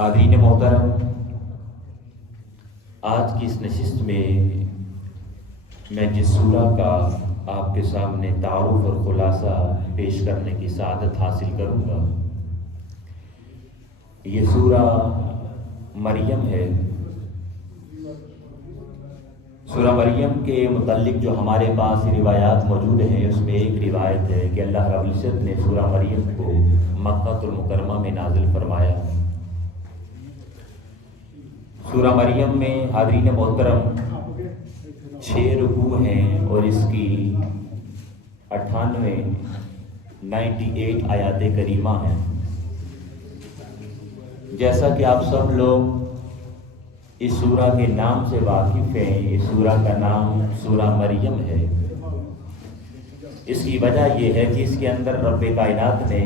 حاضرین محترم، آج کی اس نشست میں جس سورہ کا آپ کے سامنے تعارف اور خلاصہ پیش کرنے کی سعادت حاصل کروں گا، یہ سورہ مریم ہے۔ سورہ مریم کے متعلق جو ہمارے پاس روایات موجود ہیں، اس میں ایک روایت ہے کہ اللہ رب العزت نے سورہ مریم کو مکہ المکرمہ میں نازل فرمایا۔ سورہ مریم میں حاضرین محترم 6 رکوع ہیں اور اس کی 98 آیات کریمہ ہیں۔ جیسا کہ آپ سب لوگ اس سورہ کے نام سے واقف ہیں، اس سورہ کا نام سورہ مریم ہے۔ اس کی وجہ یہ ہے کہ اس کے اندر رب کائنات نے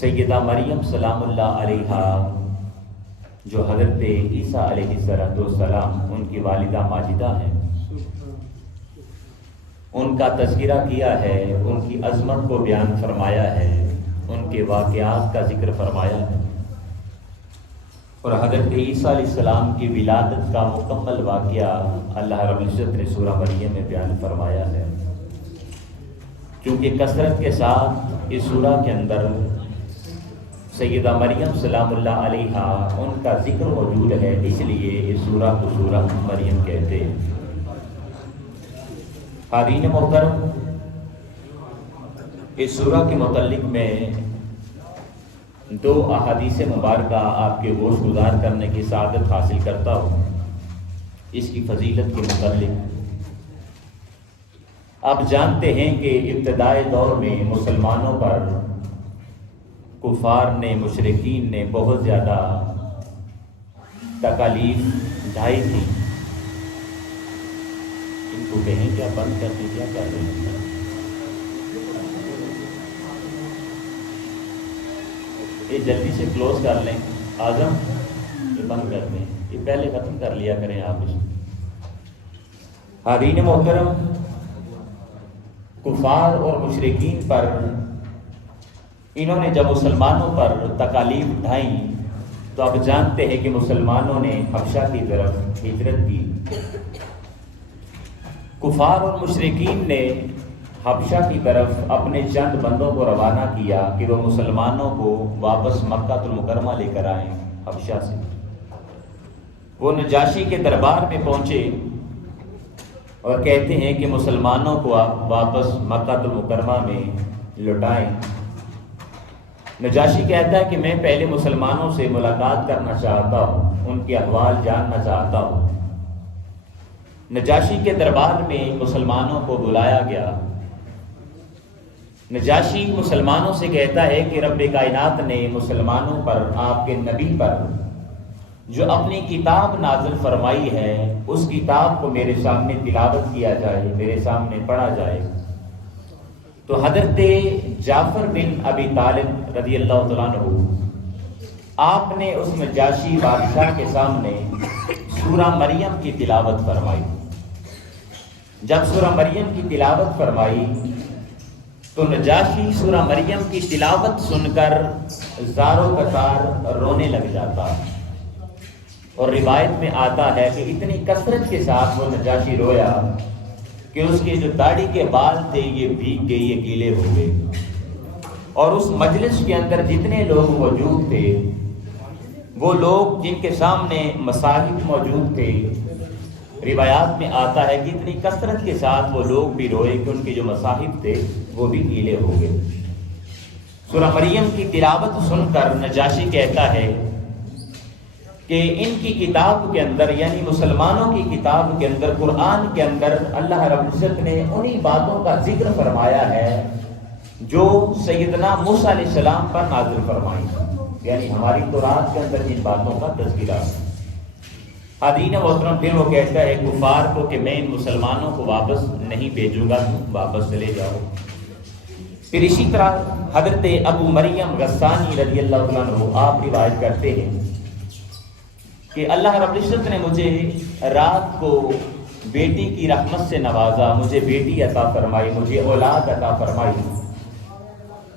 سیدہ مریم سلام اللہ علیہا، جو حضرت عیسیٰ علیہ السلام ان کی والدہ ماجدہ ہیں، ان کا تذکرہ کیا ہے، ان کی عظمت کو بیان فرمایا ہے، ان کے واقعات کا ذکر فرمایا ہے، اور حضرت عیسیٰ علیہ السلام کی ولادت کا مکمل واقعہ اللہ رب العزت نے سورہ مریم میں بیان فرمایا ہے۔ کیونکہ کثرت کے ساتھ اس سورہ کے اندر سیدہ مریم سلام اللہ علیہا ان کا ذکر موجود ہے، اس لیے اس سورہ کو سورہ مریم کہتے ہیں۔ حاضرین محترم، اس سورہ کے متعلق میں 2 احادیث مبارکہ آپ کے گوش گزار کرنے کی سعادت حاصل کرتا ہوں اس کی فضیلت کے متعلق۔ آپ جانتے ہیں کہ ابتدائی دور میں مسلمانوں پر کفار نے، مشرکین نے بہت زیادہ تکالیف ڈھائی تھی۔ ان کو کہیں کیا بند کر دیں، کیا کر رہے ہیں؟ یہ جلدی سے کلوز کر لیں، اعظم یہ بند کر دیں، یہ پہلے ختم کر لیا کریں آپ اس کو۔ حاضرین محترم، کفار اور مشرکین پر انہوں نے جب مسلمانوں پر تکالیف ڈھائیں تو آپ جانتے ہیں کہ مسلمانوں نے حبشہ کی طرف ہجرت کی۔ کفار اور مشرکین نے حبشہ کی طرف اپنے چند بندوں کو روانہ کیا کہ وہ مسلمانوں کو واپس مکہ المکرمہ لے کر آئیں حبشہ سے۔ وہ نجاشی کے دربار میں پہنچے اور کہتے ہیں کہ مسلمانوں کو آپ واپس مکہ المکرمہ میں لوٹائیں۔ نجاشی کہتا ہے کہ میں پہلے مسلمانوں سے ملاقات کرنا چاہتا ہوں، ان کے احوال جاننا چاہتا ہوں۔ نجاشی کے دربار میں مسلمانوں کو بلایا گیا۔ نجاشی مسلمانوں سے کہتا ہے کہ رب کائنات نے مسلمانوں پر، آپ کے نبی پر جو اپنی کتاب نازل فرمائی ہے، اس کتاب کو میرے سامنے تلاوت کیا جائے، میرے سامنے پڑھا جائے۔ تو حضرت جعفر بن ابی طالب رضی اللہ تعالیٰ عنہ، آپ نے اس نجاشی بادشاہ کے سامنے سورہ مریم کی تلاوت فرمائی۔ جب سورہ مریم کی تلاوت فرمائی تو نجاشی سورہ مریم کی تلاوت سن کر زاروں قطار رونے لگ جاتا، اور روایت میں آتا ہے کہ اتنی کثرت کے ساتھ وہ نجاشی رویا کہ اس کے جو داڑھی کے بال تھے یہ بھیگ گئے، یہ گیلے ہو گئے، اور اس مجلس کے اندر جتنے لوگ موجود تھے، وہ لوگ جن کے سامنے مصاحف موجود تھے، روایات میں آتا ہے کہ اتنی کثرت کے ساتھ وہ لوگ بھی روئے کہ ان کے جو مصاحف تھے وہ بھی گیلے ہو گئے۔ سورہ مریم کی تلاوت سن کر نجاشی کہتا ہے کہ ان کی کتاب کے اندر، یعنی مسلمانوں کی کتاب کے اندر، قرآن کے اندر اللہ رب العزت نے انہی باتوں کا ذکر فرمایا ہے جو سیدنا موسیٰ علیہ السلام پر نازل فرمائی، یعنی ہماری تورات کے اندر جن باتوں کا تذکرہ۔ حاضرین محترم، پھر وہ کہتا ہے کفار کو کہ میں ان مسلمانوں کو واپس نہیں بھیجوں گا، تم واپس چلے جاؤ۔ پھر اسی طرح حضرت ابو مریم غسانی رضی اللہ تعالیٰ عنہ، آپ روایت کرتے ہیں کہ اللہ رب العزت نے مجھے رات کو بیٹی کی رحمت سے نوازا، مجھے بیٹی عطا فرمائی، مجھے اولاد عطا فرمائی۔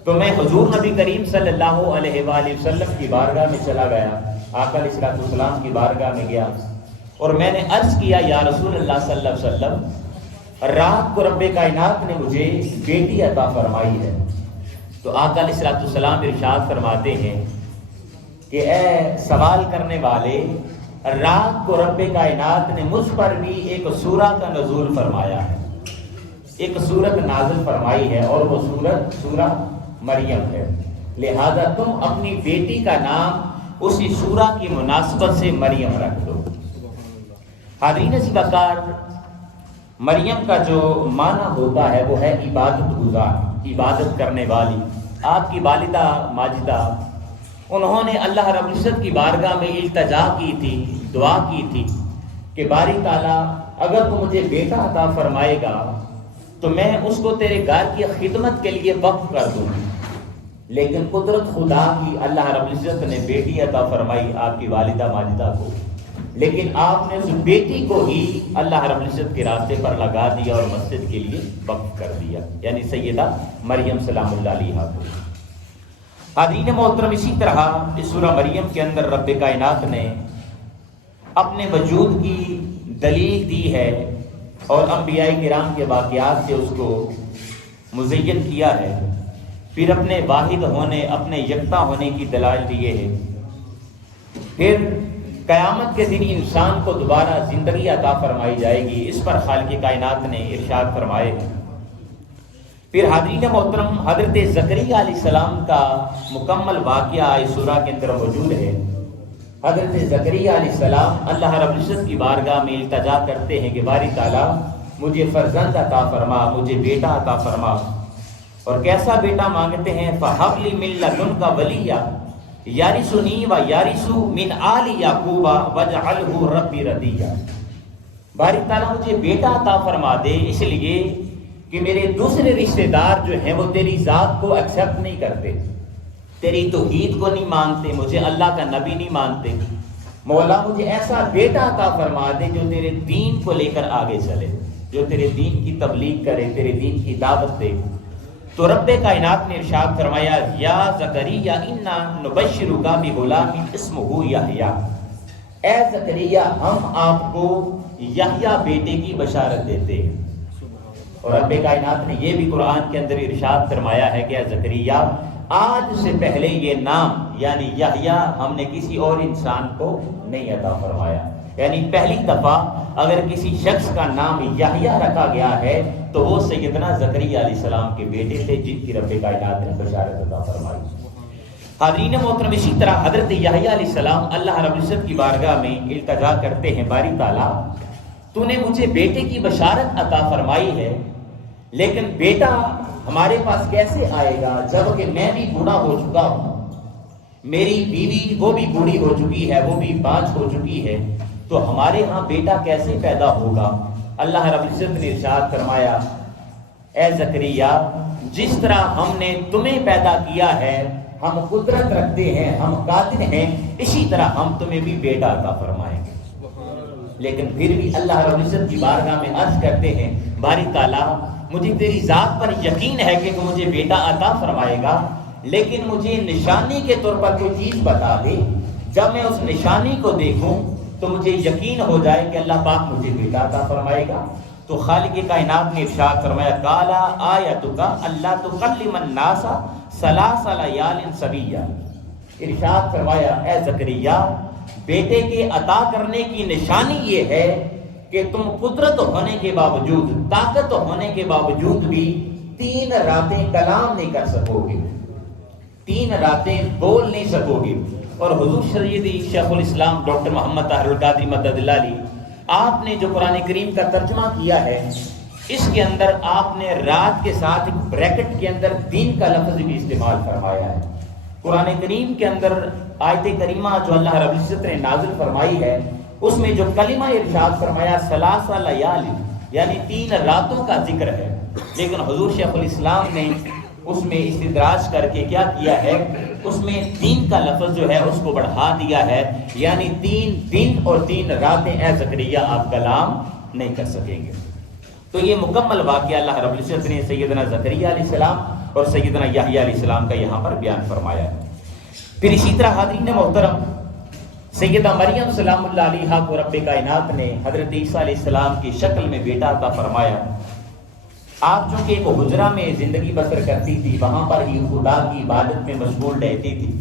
تو میں حضور نبی کریم صلی اللہ علیہ وآلہ وسلم کی بارگاہ میں چلا گیا، آقا علیہ السلام کی بارگاہ میں گیا اور میں نے عرض کیا یا رسول اللہ صلی اللہ علیہ وسلم، رات کو رب کائنات نے مجھے بیٹی عطا فرمائی ہے۔ تو آقا علیہ السلام ارشاد فرماتے ہیں کہ اے سوال کرنے والے، رات کو رب کائنات نے مجھ پر بھی ایک سورہ کا نزول فرمایا ہے، ایک سورت نازل فرمائی ہے، اور وہ سورت سورہ مریم ہے، لہذا تم اپنی بیٹی کا نام اسی سورہ کی مناسبت سے مریم رکھ دو۔ حاضرین عزیز وقار، مریم کا جو معنی ہوتا ہے وہ ہے عبادت گزار، عبادت کرنے والی۔ آپ کی والدہ ماجدہ، انہوں نے اللہ رب العزت کی بارگاہ میں التجا کی تھی، دعا کی تھی کہ باری تعالیٰ اگر تو مجھے بیٹا عطا فرمائے گا تو میں اس کو تیرے گھر کی خدمت کے لیے وقف کر دوں۔ لیکن قدرت خدا کی، اللہ رب العزت نے بیٹی عطا فرمائی آپ کی والدہ ماجدہ کو، لیکن آپ نے اس بیٹی کو ہی اللہ رب العزت کے راستے پر لگا دیا اور مسجد کے لیے وقف کر دیا، یعنی سیدہ مریم سلام اللہ علیہا کو۔ حاضرین محترم، اسی طرح اس سورہ مریم کے اندر رب کائنات نے اپنے وجود کی دلیل دی ہے اور انبیاء کرام کے واقعات سے اس کو مزین کیا ہے، پھر اپنے واحد ہونے، اپنے یکتا ہونے کی دلائل دیے ہیں، پھر قیامت کے دن انسان کو دوبارہ زندگی عطا فرمائی جائے گی، اس پر خالق کائنات نے ارشاد فرمائے ہیں۔ پھر حاضرین محترم، حضرت زکریا علیہ السلام کا مکمل واقعہ اس سورہ کے اندر موجود ہے۔ حضرت زکریا علیہ السلام اللہ رب العزت کی بارگاہ میں التجا کرتے ہیں کہ باری تعالیٰ مجھے فرزند عطا فرما، مجھے بیٹا عطا فرما، اور کیسا بیٹا مانگتے ہیں؟ فَحَبْ لِي مِن لَّدُنْكَ وَلِيًّا یارثنی وَیارث مِن آلِ یعقوب وَاجْعَلْهُ رَبِّ رَضِیًّا۔ باری تعالیٰ مجھے بیٹا عطا فرما دے، اس لیے کہ میرے دوسرے رشتہ دار جو ہیں وہ تیری ذات کو ایکسیپٹ نہیں کرتے، تیری توحید کو نہیں مانتے، مجھے اللہ کا نبی نہیں مانتے۔ مولا مجھے ایسا بیٹا عطا فرما دے جو تیرے دین کو لے کر آگے چلے، جو تیرے دین کی تبلیغ کرے، تیرے دین کی دعوت دے۔ تو رب کائنات نے ارشاد فرمایا یا زکریا انا نبشرک بغلام اسمہ یحییٰ، اے زکریا ہم آپ کو یحییٰ بیٹے کی بشارت دیتے ہیں۔ اور رب کائنات نے یہ بھی قرآن کے اندر ارشاد فرمایا ہے کہ اے زکریا آج سے پہلے یہ نام یعنی یحییٰ ہم نے کسی اور انسان کو نہیں عطا فرمایا، یعنی پہلی دفعہ اگر کسی شخص کا نام یحییٰ رکھا گیا ہے تو وہ سیدنا زکریا علیہ السلام کے بیٹے تھے جن کی رب کائنات نے بشارت عطا فرمائی۔ حاضرین محترم، اسی طرح حضرت یحییٰ علیہ السلام اللہ رب العزت کی بارگاہ میں التجا کرتے ہیں، باری تعالیٰ تو نے مجھے بیٹے کی بشارت عطا فرمائی ہے، لیکن بیٹا ہمارے پاس کیسے آئے گا جب کہ میں بھی بوڑھا ہو چکا ہوں، میری بیوی وہ بھی بوڑھی ہو چکی ہے، وہ بھی باج ہو چکی ہے، تو ہمارے ہاں بیٹا کیسے پیدا ہوگا؟ اللہ رب العزت نے ارشاد فرمایا اے زکریا جس طرح ہم نے تمہیں پیدا کیا ہے، ہم قدرت رکھتے ہیں، ہم قادر ہیں، اسی طرح ہم تمہیں بھی بیٹا عطا فرمائیں گے۔ لیکن پھر بھی اللہ رب العزت کی بارگاہ میں عرض کرتے ہیں باری تعالیٰ مجھے تیری ذات پر یقین ہے کہ تو مجھے بیٹا عطا فرمائے گا، لیکن مجھے نشانی کے طور پر کوئی چیز بتا دے، جب میں اس نشانی کو دیکھوں تو مجھے یقین ہو جائے کہ اللہ پاک مجھے بیٹا عطا فرمائے گا۔ تو خالق کائنات نے ارشاد فرمایا قالا آیتک اللہ تکلم الناس ثلاث لیال سویا، ارشاد فرمایا اے زکریا بیٹے کے عطا کرنے کی نشانی یہ ہے کہ تم قدرت ہونے کے باوجود، طاقت ہونے کے باوجود بھی 3 راتیں کلام نہیں کر سکو گے، 3 راتیں بول نہیں سکو گے۔ اور حضور سیدی شیخ الاسلام ڈاکٹر محمد طاہر القادری مدد اللہ علیہ، آپ نے جو قرآن کریم کا ترجمہ کیا ہے اس کے اندر آپ نے رات کے ساتھ ایک بریکٹ کے اندر دن کا لفظ بھی استعمال فرمایا ہے۔ قرآن کریم کے اندر آیت کریمہ جو اللہ رب العزت نے نازل فرمائی ہے اس میں جو کلمہ ارشاد فرمایا ثلاث لیال یعنی 3 راتوں کا ذکر ہے، لیکن حضور شیخ الاسلام نے اس میں استدراج کر کے کیا کیا ہے، اس میں دن کا لفظ جو ہے اس کو بڑھا دیا ہے، یعنی 3 دن اور 3 راتیں اے زکریا آپ کلام نہیں کر سکیں گے۔ تو یہ مکمل واقعہ اللہ رب العزت نے سیدنا زکریا علیہ السلام اور سیدنا یحییٰ علیہ السلام کا یہاں پر بیان فرمایا ہے۔ پھر اسی طرح حاضرین محترم، سیدہ مریم سلام اللہ علیہا کو رب کائنات نے حضرت عیسیٰ علیہ السلام کی شکل میں بیٹا عطا فرمایا۔ آپ چونکہ ایک حجرہ میں زندگی بسر کرتی تھی، وہاں پر ہی خدا کی عبادت میں مشغول رہتی تھی،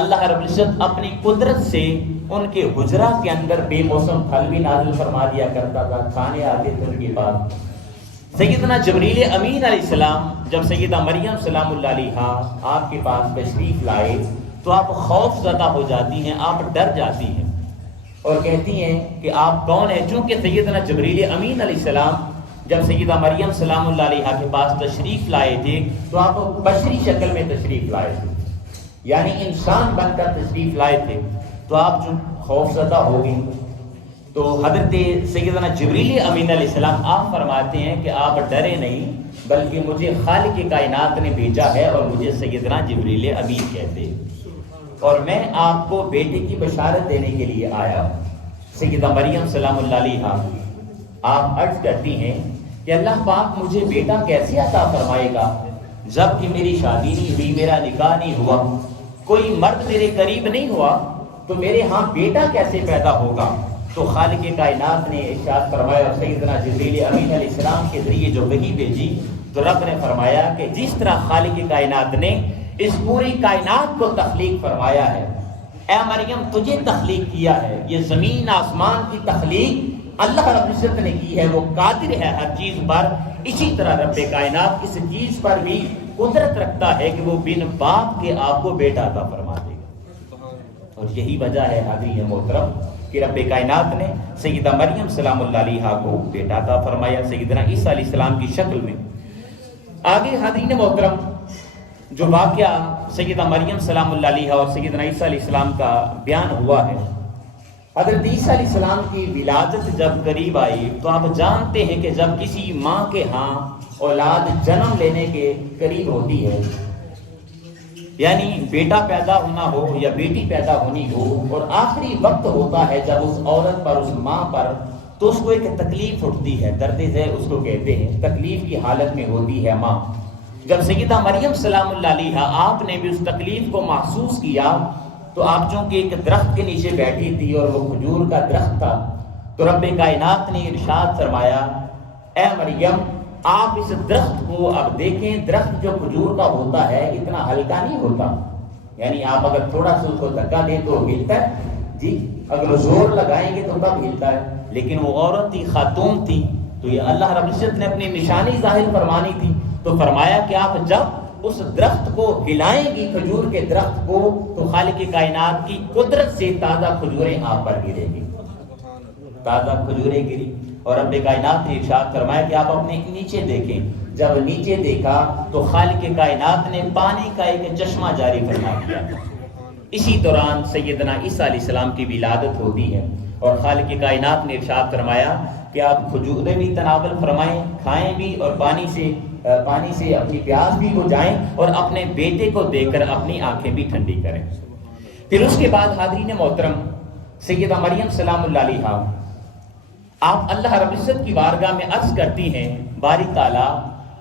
اللہ رب العزت اپنی قدرت سے ان کے حجرہ کے اندر بے موسم پھل بھی نازل فرما دیا کرتا تھا، کھانے آتے تھے ان کے پاس۔ سیدنا جبریل امین علیہ السلام جب سیدہ مریم سلام اللہ علیہا آپ کے پاس تشریف لائے تو آپ خوف زدہ ہو جاتی ہیں، آپ ڈر جاتی ہیں اور کہتی ہیں کہ آپ کون ہیں؟ چونکہ سیدنا جبریل امین علیہ السلام جب سیدہ مریم سلام اللہ علیہا کے پاس تشریف لائے تھے تو آپ بشری شکل میں تشریف لائے تھے، یعنی انسان بن کر تشریف لائے تھے، تو آپ جو خوف زدہ ہو گئی۔ تو حضرت سیدنا جبریل امین علیہ السلام آپ فرماتے ہیں کہ آپ ڈرے نہیں، بلکہ مجھے خالق کائنات نے بھیجا ہے اور مجھے سیدنا جبریل امین کہتے ہیں، اور میں آپ کو بیٹے کی بشارت دینے کے لیے آیا ہوں۔ سیدہ مریم سلام اللہ علیہا آپ عرض کرتی ہیں کہ اللہ پاک مجھے بیٹا کیسے عطا فرمائے گا جب کہ میری شادی نہیں ہوئی، میرا نکاح نہیں ہوا، کوئی مرد میرے قریب نہیں ہوا، تو میرے ہاں بیٹا کیسے پیدا ہوگا؟ تو خالق کائنات نے ارشاد فرمایا، سیدنا جبریل امین علیہ السلام کے ذریعے جو وحی بھیجی تو رب نے فرمایا کہ جس طرح خالق کائنات نے اس پوری کائنات کو تخلیق فرمایا ہے، اے مریم تجھے تخلیق کیا ہے، یہ زمین آسمان کی تخلیق اللہ رب العزت نے کی ہے، وہ قادر ہے ہر چیز پر، اسی طرح رب کائنات اس چیز پر بھی قدرت رکھتا ہے کہ وہ بن باپ کے آپ کو بیٹا عطا فرما دے گا۔ اور یہی وجہ ہے حاضرین محترم کہ رب کائنات نے سیدہ مریم سلام اللہ علیہا کو بیٹا عطا فرمایا سیدنا عیسیٰ علیہ السلام کی شکل میں۔ آگے حاضرین محترم جو واقعہ سیدہ مریم سلام اللہ علیہا اور سیدنا عیسیٰ علیہ السلام کا بیان ہوا ہے، حضرت عیسیٰ علیہ السلام کی ولادت جب قریب آئی تو آپ جانتے ہیں کہ جب کسی ماں کے ہاں اولاد جنم لینے کے قریب ہوتی ہے، یعنی بیٹا پیدا ہونا ہو یا بیٹی پیدا ہونی ہو، اور آخری وقت ہوتا ہے جب اس عورت پر، اس ماں پر، تو اس کو ایک تکلیف اٹھتی ہے، درد ذیل اس کو کہتے ہیں، تکلیف کی حالت میں ہوتی ہے ماں۔ جب سیدہ مریم سلام اللہ علیہا آپ نے بھی اس تکلیف کو محسوس کیا تو آپ چونکہ ایک درخت کے نیچے بیٹھی تھی اور وہ کھجور کا درخت تھا، تو رب کائنات نے ارشاد فرمایا، اے مریم آپ اس درخت کو اب دیکھیں، درخت جو کھجور کا ہوتا ہے اتنا ہلکا نہیں ہوتا، یعنی آپ اگر تھوڑا سا اس کو دھکا دیں تو ہلتا ہے جی، اگر زور لگائیں گے تو کب ہلتا ہے، لیکن وہ عورت تھی، خاتون تھی، تو یہ اللہ رب العزت نے اپنی نشانی ظاہر فرمانی تھی، تو فرمایا کہ آپ جب اس درخت کو ہلائیں گی، کھجور کے درخت کو، تو خالق کائنات کی قدرت سے تازہ کھجوریں آپ پر گرے گی، تازہ کھجوریں گری۔ اور رب کائنات نے ارشاد فرمایا کہ آپ اپنے نیچے دیکھیں، جب نیچے دیکھا تو خالق کائنات نے پانی کا ایک چشمہ جاری فرما دیا۔ اسی دوران سیدنا عیسیٰ علیہ السلام کی ولادت ہوتی ہے اور خالق کائنات نے ارشاد فرمایا کہ آپ کھجوریں بھی تناول فرمائیں، کھائیں بھی، اور پانی سے اپنی پیاس بھی بجھائیں، اور اپنے بیٹے کو دیکھ کر اپنی آنکھیں بھی ٹھنڈی کریں۔ پھر اس کے بعد حاضرین محترم سیدہ مریم سلام اللہ علیہا آپ اللہ رب العزت کی بارگاہ میں عرض کرتی ہیں، باری تعالیٰ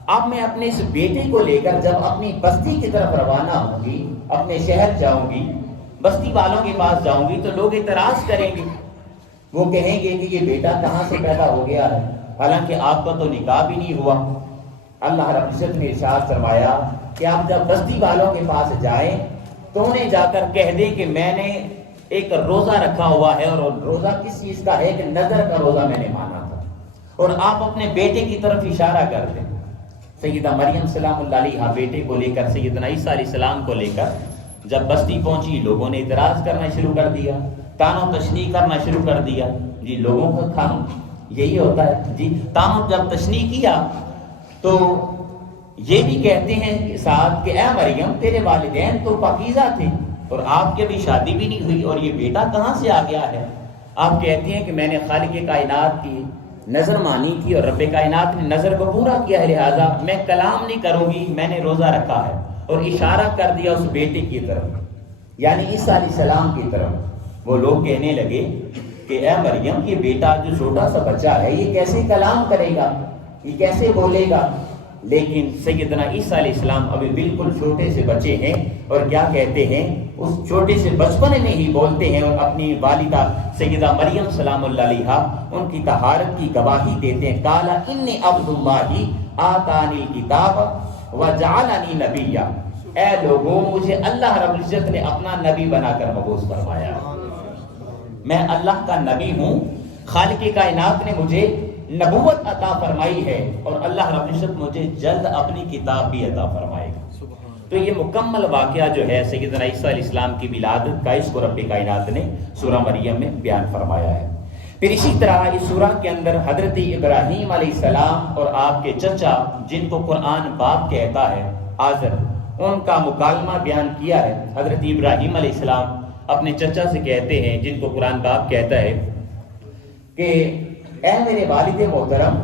اب میں اپنے اس بیٹے کو لے کر جب اپنی بستی کی طرف روانہ ہوں گی، اپنے شہر جاؤں گی، بستی والوں کے پاس جاؤں گی، تو لوگ اعتراض کریں گے، وہ کہیں گے کہ یہ بیٹا کہاں سے پیدا ہو گیا ہے، حالانکہ آپ کا تو نکاح بھی نہیں ہوا۔ اللہ رب العزت نے ارشاد فرمایا کہ آپ جب بستی والوں کے پاس جائیں تو انہیں جا کر کہہ دیں کہ میں نے ایک روزہ رکھا ہوا ہے، اور روزہ کس چیز کا ہے کہ نظر کا روزہ میں نے مانا تھا، اور آپ اپنے بیٹے کی طرف اشارہ کر دیں۔ سیدہ مریم سلام اللہ علیہا بیٹے کو لے کر، سیدنا عیسیٰ علیہ السلام کو لے کر جب بستی پہنچی، لوگوں نے اعتراض کرنا شروع کر دیا، تان و تشنیع کرنا شروع کر دیا۔ جی لوگوں کا کام یہی ہوتا ہے، جی تان و جب تشنیع کیا تو یہ بھی کہتے ہیں ساتھ کہ اے مریم تیرے والدین تو پاکیزہ تھے اور آپ کی ابھی شادی بھی نہیں ہوئی، اور یہ بیٹا کہاں سے آ گیا ہے؟ آپ کہتے ہیں کہ میں نے خالق کائنات کی نظر مانی تھی اور رب کائنات نے نظر کو پورا کیا ہے، لہٰذا میں کلام نہیں کروں گی، میں نے روزہ رکھا ہے، اور اشارہ کر دیا اس بیٹے کی طرف، یعنی عیسیٰ علیہ السلام کی طرف۔ وہ لوگ کہنے لگے کہ اے مریم یہ بیٹا جو چھوٹا سا بچہ ہے یہ کیسے کلام کرے گا، یہ کیسے بولے گا؟ لیکن سیدنا عیسیٰ علیہ السلام ابھی بالکل چھوٹے سے بچے ہیں، اور کیا کہتے ہیں، اس چھوٹے سے بچپن میں ہی بولتے ہیں اور اپنی والدہ سیدہ مریم سلام اللہ علیہا ان کی طہارت کی گواہی دیتے ہیں۔ قال انی عبد اللہ آتانی الکتاب وجعلنی نبیا، اے لوگوں مجھے اللہ رب العزت نے اپنا نبی بنا کر مبعوث فرمایا، میں اللہ کا نبی ہوں، خالق کائنات نے مجھے نبوت عطا فرمائی ہے، اور اللہ رب العزت مجھے جلد اپنی کتاب بھی عطا فرمائے گا۔ تو یہ مکمل واقعہ جو ہے سیدنا عیسیٰ علیہ السلام کی ولادت کا، اس کو رب کائنات نے سورہ مریم میں بیان فرمایا ہے۔ پھر اسی طرح اس سورہ کے اندر حضرت ابراہیم علیہ السلام اور آپ کے چچا، جن کو قرآن باپ کہتا ہے، آزر، ان کا مکالمہ بیان کیا ہے۔ حضرت ابراہیم علیہ السلام اپنے چچا سے کہتے ہیں، جن کو قرآن باپ کہتا ہے، کہ اے میرے والد محترم،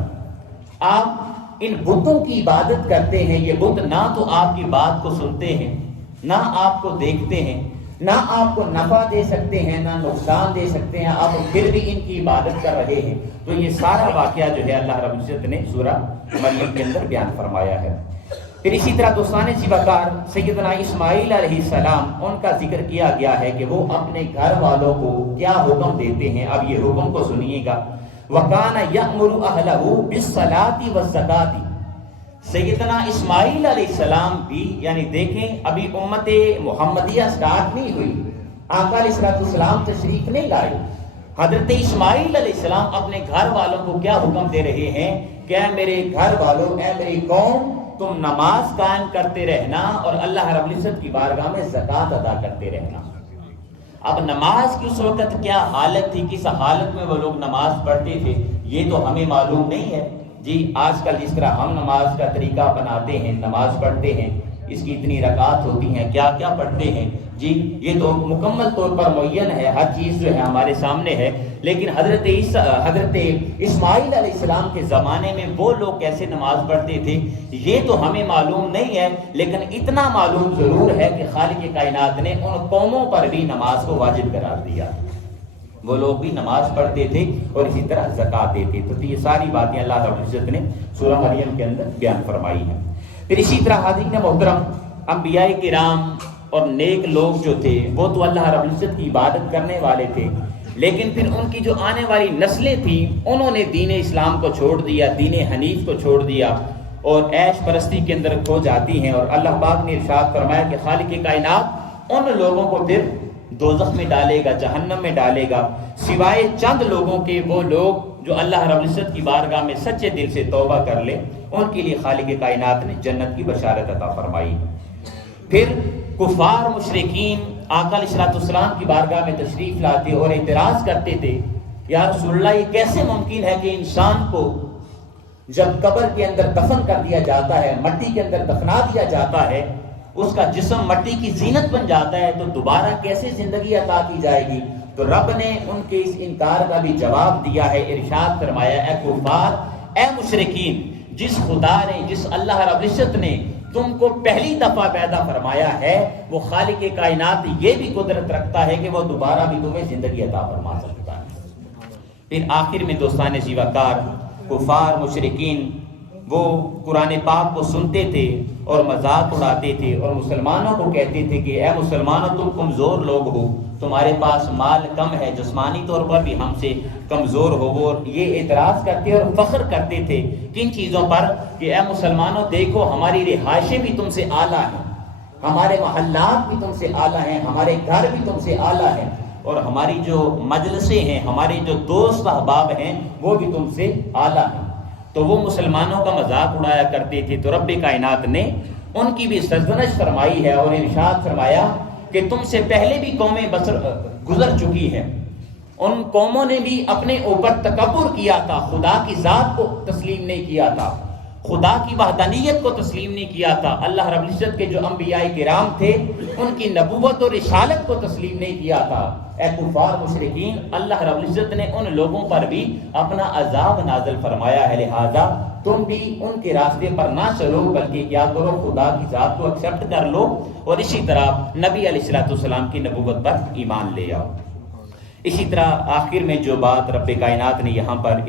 آپ ان بتوں کی عبادت کرتے ہیں، یہ بت نہ تو آپ کی بات کو سنتے ہیں، نہ آپ کو دیکھتے ہیں، نہ آپ کو نفع دے سکتے ہیں، نہ نقصان دے سکتے ہیں، آپ پھر بھی ان کی عبادت کر رہے ہیں۔ تو یہ سارا واقعہ جو ہے اللہ رب العزت نے سورہ مریم کے اندر بیان فرمایا ہے۔ پھر اسی طرح دوستان سی وقار سیدنا اسماعیل علیہ السلام، ان کا ذکر کیا گیا ہے کہ وہ اپنے گھر والوں کو کیا حکم دیتے ہیں۔ اب یہ حکم کو سنیے گا، وَكَانَ يَأْمُرُ أَهْلَهُ بِالصَّلَاةِ وَالزَّكَاةِ۔ سیدنا اسماعیل علیہ السلام بھی، یعنی دیکھیں ابھی امت محمدیہ سٹارٹ نہیں ہوئی، آقا علیہ السلام تشریف نہیں لائے، حضرت اسماعیل علیہ السلام اپنے گھر والوں کو کیا حکم دے رہے ہیں کہ اے میرے گھر والوں، اے میری قوم، تم نماز قائم کرتے رہنا اور اللہ رب العزت کی بارگاہ میں زکوٰۃ ادا کرتے رہنا۔ اب نماز کی اس وقت کیا حالت تھی، کس حالت میں وہ لوگ نماز پڑھتے تھے، یہ تو ہمیں معلوم نہیں ہے۔ جی آج کل جس طرح ہم نماز کا طریقہ بناتے ہیں، نماز پڑھتے ہیں، اس کی اتنی رکعات ہوتی ہیں، کیا کیا پڑھتے ہیں، جی یہ تو مکمل طور پر معین ہے، ہر چیز جو ہے ہمارے سامنے ہے۔ لیکن حضرت اسماعیل علیہ السلام کے زمانے میں وہ لوگ کیسے نماز پڑھتے تھے، یہ تو ہمیں معلوم نہیں ہے، لیکن اتنا معلوم ضرور ہے کہ خالق کائنات نے ان قوموں پر بھی نماز کو واجب قرار دیا، وہ لوگ بھی نماز پڑھتے تھے اور اسی طرح زکوٰۃ دیتے تھے۔ تو یہ ساری باتیں اللہ رب العزت نے سورہ مریم کے اندر بیان فرمائی ہیں۔ پھر اسی طرح حاضرین محترم، انبیاء کرام اور نیک لوگ جو تھے وہ تو اللہ رب العزت کی عبادت کرنے والے تھے، لیکن پھر ان کی جو آنے والی نسلیں تھیں، انہوں نے دین اسلام کو چھوڑ دیا، دین حنیف کو چھوڑ دیا اور عیش پرستی کے اندر کھو جاتی ہیں، اور اللہ پاک نے ارشاد فرمایا کہ خالق کائنات ان لوگوں کو پھر دوزخ میں ڈالے گا، جہنم میں ڈالے گا، سوائے چند لوگوں کے، وہ لوگ جو اللہ رب العزت کی بارگاہ میں سچے دل سے توبہ کر لے، ان کے لیے خالق کائنات نے جنت کی بشارت عطا فرمائی۔ پھر کفار مشرکین آقا علیہ السلام کی بارگاہ میں تشریف لاتے اور اعتراض کرتے تھے، یا رسول اللہ یہ کیسے ممکن ہے کہ انسان کو جب قبر کے اندر دفن کر دیا جاتا ہے، مٹی کے اندر دفنا دیا جاتا ہے، اس کا جسم مٹی کی زینت بن جاتا ہے، تو دوبارہ کیسے زندگی عطا کی جائے گی؟ تو رب نے ان کے اس انکار کا بھی جواب دیا ہے، ارشاد فرمایا، اے کفار، اے مشرکین، جس خدا نے، جس اللہ رب العزت نے تم کو پہلی دفعہ پیدا فرمایا ہے، وہ خالق کائنات یہ بھی قدرت رکھتا ہے کہ وہ دوبارہ بھی تمہیں زندگی عطا فرما سکتا ہے۔ پھر آخر میں دوستان وقار کفار مشرکین وہ قرآن پاک کو سنتے تھے اور مذاق اڑاتے تھے اور مسلمانوں کو کہتے تھے کہ اے مسلمانوں، تم کمزور لوگ ہو، تمہارے پاس مال کم ہے، جسمانی طور پر بھی ہم سے کمزور ہو۔ وہ یہ اعتراض کرتے اور فخر کرتے تھے کن چیزوں پر کہ اے مسلمانوں دیکھو، ہماری رہائشیں بھی تم سے اعلیٰ ہیں، ہمارے محلات بھی تم سے اعلیٰ ہیں، ہمارے گھر بھی تم سے اعلیٰ ہیں، اور ہماری جو مجلسیں ہیں، ہمارے جو دوست احباب ہیں، وہ بھی تم سے اعلیٰ ہیں۔ تو وہ مسلمانوں کا مذاق اڑایا کرتے تھے۔ تو رب کائنات نے ان کی بھی سرزنش فرمائی ہے اور ارشاد فرمایا کہ تم سے پہلے بھی قومیں گزر چکی ہیں، ان قوموں نے بھی اپنے اوپر تکبر کیا تھا، خدا کی ذات کو تسلیم نہیں کیا تھا، خدا کی وحدانیت کو تسلیم نہیں کیا تھا، اللہ رب العزت کے جو انبیاء کرام تھے ان کی نبوت اور رسالت کو تسلیم نہیں کیا تھا۔ اے کفار مشرکین، اللہ رب العزت نے ان لوگوں پر بھی اپنا عذاب نازل فرمایا ہے، لہذا تم بھی ان کے راستے پر نہ چلو، بلکہ کیا کرو، خدا کی ذات کو ایکسپٹ کر لو اور اسی طرح نبی علیہ السلام کی نبوت پر ایمان لے آؤ۔ اسی طرح آخر میں جو بات رب کائنات نے یہاں پر